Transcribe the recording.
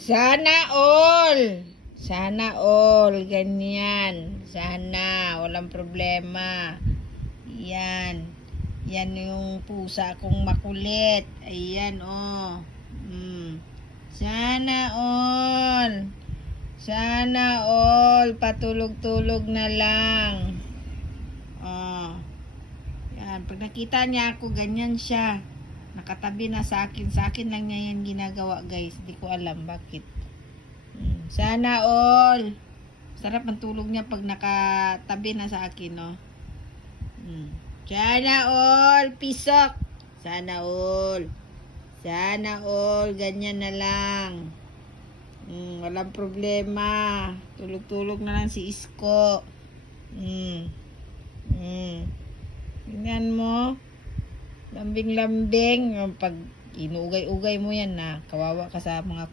Sana all. Sana all. Ganyan. Sana. Walang problema. Yan. Yan yung pusa kong makulit. Ayan, oh. Sana all. Sana all. Patulog-tulog na lang. Oh. Yan. Pag nakita niya ako, ganyan siya. Nakatabi na sa akin. Sa akin lang niya yan ginagawa, guys. Hindi ko alam bakit. Sana all. Sarap ang tulog niya pag nakatabi na sa akin, no? Sana all. Pisok. Sana all. Sana all. Ganyan na lang. Walang problema. Tulog-tulog na lang si Isko. Tingnan mo. Lambing-lambing. Pag inuugay-ugay mo yan na, kawawa ka sa mga